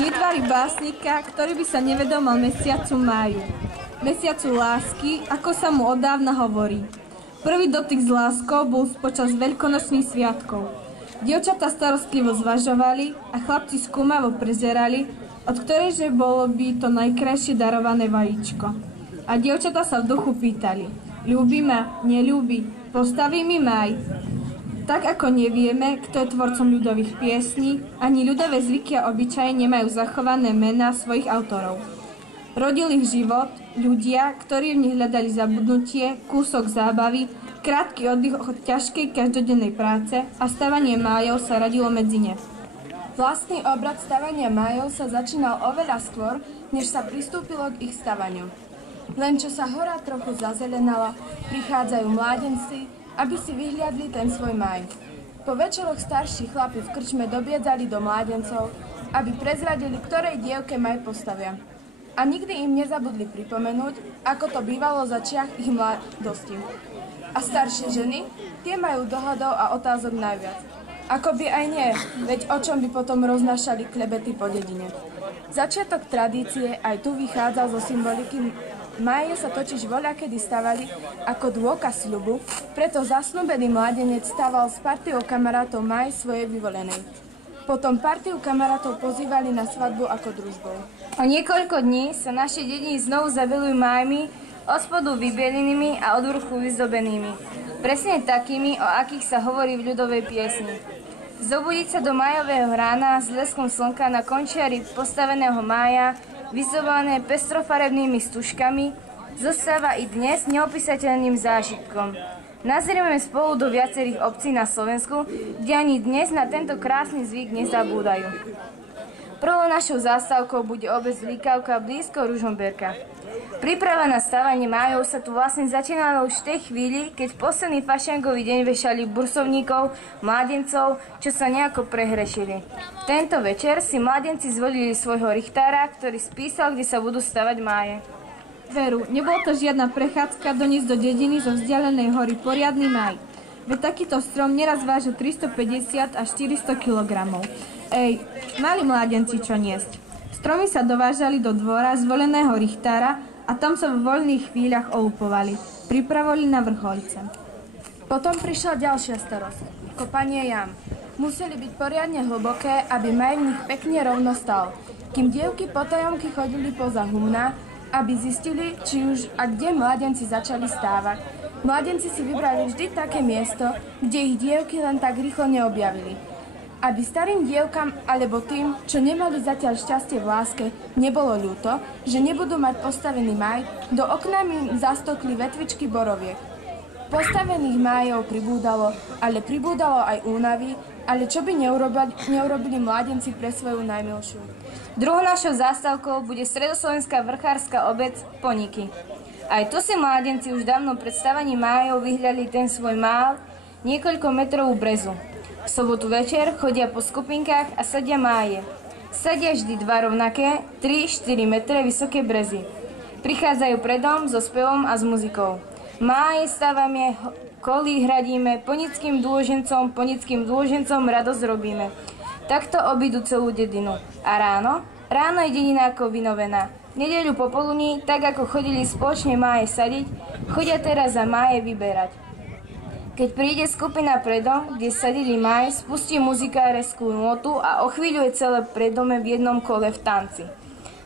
Netvári básnika, ktorý by sa nevedomal mesiacu máju. Mesiacu lásky, ako sa mu oddávna hovorí. Prvý dotyk s láskou bol počas veľkonočných sviatkov. Dievčatá starostlivo zvažovali a chlapci skúmavo prezerali, od ktorejže bolo by to najkrajšie darované vajíčko. A dievčatá sa v duchu pýtali: ľúbi ma, neľúbi, postaví mi máj. Tak ako nevieme, kto je tvorcom ľudových piesní, ani ľudové zvyky a obyčaje nemajú zachované mená svojich autorov. Rodil ich život, ľudia, ktorí v nich hľadali zabudnutie, kúsok zábavy, krátky oddych od ťažkej každodennej práce a stavanie májov sa radilo medzi ne. Vlastný obrad stavania májov sa začínal oveľa skôr, než sa pristúpilo k ich stavaniu. Len čo sa hora trochu zazelenala, prichádzajú mládenci, aby si vyhliadli ten svoj máj. Po večeroch starší chlapi v krčme dobiedzali do mládencov, aby prezradili, ktorej dievke maj postavia. A nikdy im nezabudli pripomenúť, ako to bývalo za čiach ich mladosti. A staršie ženy, tie majú dohadov a otázok najviac. Ako by aj nie, veď o čom by potom roznášali klebety po dedine. Začiatok tradície aj tu vychádzal zo symboliky. Máje sa totiž voľakedy stavali ako dôkaz sľubu, preto zasnúbený mládenec staval s partiou kamarátov máj svojej vyvolenej. Potom partiu kamarátov pozývali na svadbu ako družbou. O niekoľko dní sa naše dediny znovu zabelujú májmi, od spodu vybielenými a od vrchu vyzdobenými. Presne takými, o akých sa hovorí v ľudovej piesni. Zobudiť sa do májového rána s bleskom slnka na končiari postaveného mája, vyzdobované pestrofarebnými stužkami, zostáva i dnes neopísateľným zážitkom. Nazrieme spolu do viacerých obcí na Slovensku, kde ani dnes na tento krásny zvyk nezabúdajú. Prvou našou zástavkou bude obec Líkavka blízko Ružomberka. Príprava na stavanie májov sa tu vlastne začínala už v tej chvíli, keď v posledný fašiangový deň vešali bursovníkov, mládencov, čo sa nejako prehrešili. Tento večer si mládenci zvolili svojho richtára, ktorý spísal, kde sa budú stavať máje. Veru, nebol to žiadna prechádzka doniesť do dediny zo vzdialenej hory poriadny máj. Veď takýto strom neraz vážil 350 až 400 kg. Ej, mali mládenci čo niesť. Stromy sa dovážali do dvora zvoleného richtára a tam sa v voľných chvíľach olupovali. Pripravovali na vrcholice. Potom prišla ďalšia starosť. Kopanie jam. Museli byť poriadne hlboké, aby maj v nich pekne rovno stal. Kým dievky potajomky chodili poza humna, aby zistili, či už a kde mládenci začali stávať. Mládenci si vybrali vždy také miesto, kde ich dievky len tak rýchlo neobjavili. Aby starým dievkam alebo tým, čo nemali zatiaľ šťastie v láske, nebolo ľúto, že nebudú mať postavený maj, do okna im zastokli vetvičky boroviek. Postavených májov pribúdalo, ale pribúdalo aj únavy, ale čo by neurobili mládenci pre svoju najmilšiu. Druhou našou zástavkou bude stredoslovenská vrchárska obec Poniky. Aj tu si mládenci už dávno pred stavaním májov vyhľadli ten svoj mál niekoľko metrovú brezu. V sobotu večer chodia po skupinkách a sadia máje. Sadia vždy dva rovnaké, 3-4 metre vysoké brezy. Prichádzajú pred dom so spevom a s muzikou. Máje stávame, kolí hradíme, ponickým dôžencom radosť robíme. Takto obídu celú dedinu. A ráno? Ráno je dedina ako vynovená. Nedeľu popoludní, tak ako chodili spoločne máje sadiť, chodia teraz za máje vyberať. Keď príde skupina pred dom, kde sadili máje, spustí muzikáreskú notu a o chvíľu je celé pred dome v jednom kole v tanci.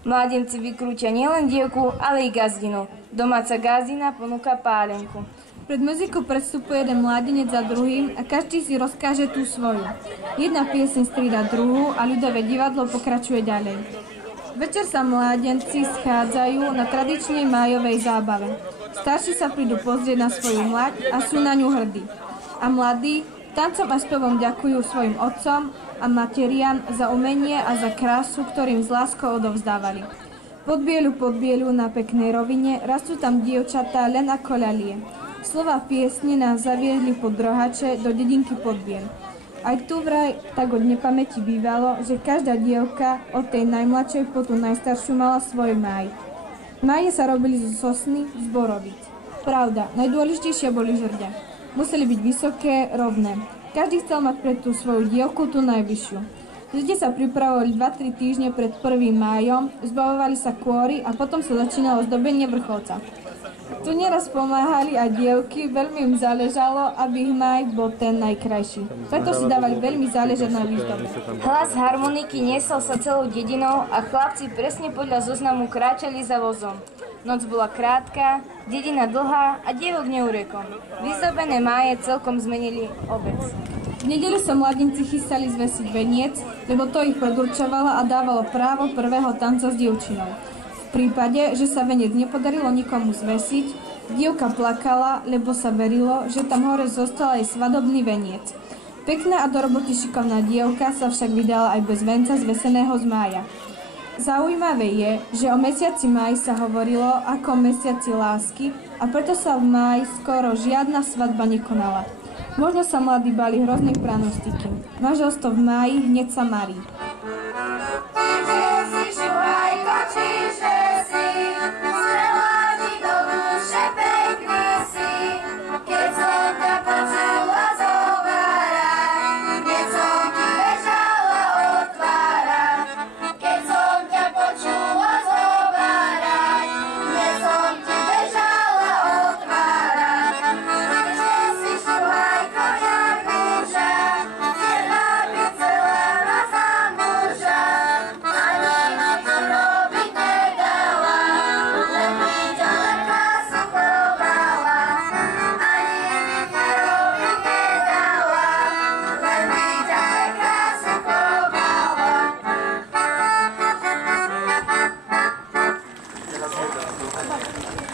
Mládenci vykrútia nielen dievku, ale i gazdinu. Domáca gazdina ponúka pálenku. Pred muzikou predstupuje jeden mládenec za druhým a každý si rozkáže tú svoju. Jedna pieseň strieda druhú a ľudové divadlo pokračuje ďalej. Večer sa mládenci schádzajú na tradičnej májovej zábave. Starší sa prídu pozrieť na svoju mlaď a sú na ňu hrdí. A mladí tancom a spevom ďakujú svojim otcom a materiam za umenie a za krásu, ktorým s láskou odovzdávali. Pod bielu na peknej rovine rastú tam dievčatá len ako ľalie. Slova piesne nás zaviedli pod Drohače do dedinky Podbiel. Aj tu vraj tak od nepamäti bývalo, že každá dievka od tej najmladšej po tú najstaršiu mala svoj máj. Máje sa robili zo sosny, z borovic. Pravda, najdôležitejšie boli žrdia. Museli byť vysoké, rovné. Každý chcel mať pre tú svoju dievku tú najvyššiu. Žrdia sa pripravovali 2-3 týždne pred 1. májom, zbavovali sa kôry a potom sa začínalo zdobenie vrcholca. Tu nieraz pomáhali aj dievky, veľmi im záležalo, aby ich máj bol ten najkrajší. Preto si dávali veľmi záležať na výzdobe. Hlas harmoniky niesol sa celou dedinou a chlapci presne podľa zoznamu kráčali za vozom. Noc bola krátka, dedina dlhá a dievok neurekom. Vyzdobené máje celkom zmenili obec. V nedeľu sa mladenci chystali zvesiť veniec, lebo to ich predurčovalo a dávalo právo prvého tanca s dievčinou. V prípade, že sa veniec nepodarilo nikomu zvesiť, dievka plakala, lebo sa verilo, že tam hore zostal aj svadobný veniec. Pekná a do roboty šikovná dievka sa však vydala aj bez venca zveseného z mája. Zaujímavé je, že o mesiaci máj sa hovorilo ako o mesiaci lásky a preto sa v máji skoro žiadna svadba nekonala. Možno sa mladí bali hroznej pranostiky. Manželstvo v máji hneď sa marí.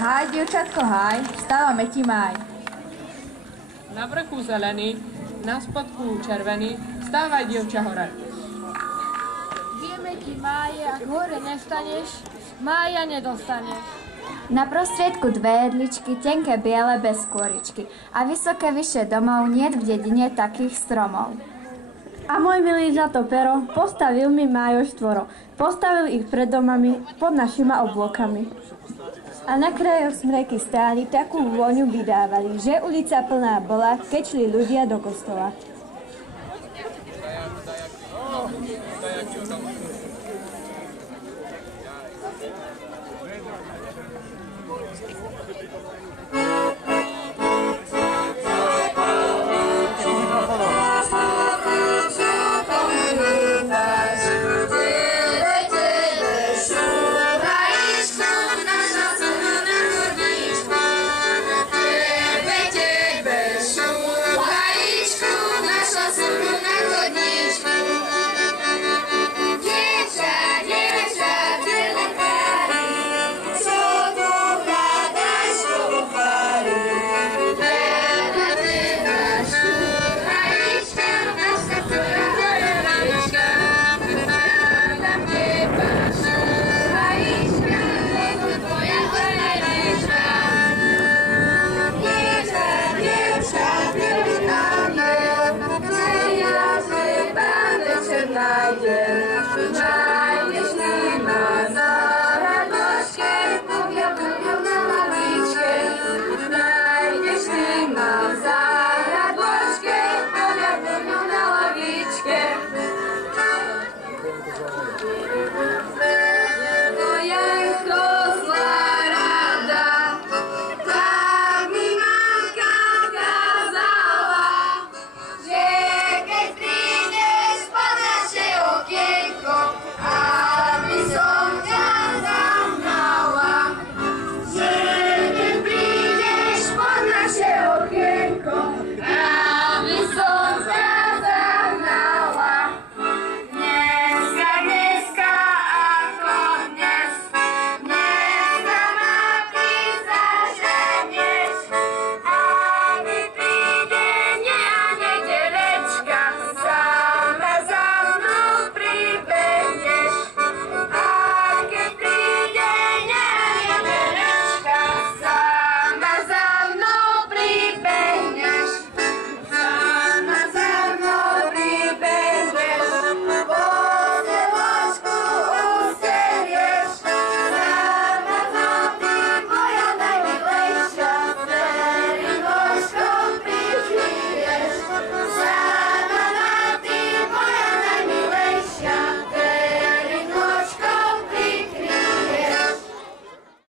Háj, dievčatko, háj, vstávame ti máj. Na vrchu zelený, na spodku červený, vstávaj, dievča, hore. Vieme ti máje, ak hore nestaneš, mája nedostaneš. Na prostriedku dve jedličky, tenké biele bez kôričky a vysoké vyššie domov niet v dedine takých stromov. A môj milý Zlatopero postavil mi májo štvoro. Postavil ich pred domami pod našima oblokami. A na krajoch smreky stáli, takú vôňu vydávali, že ulica plná bola, keď šli ľudia do kostola.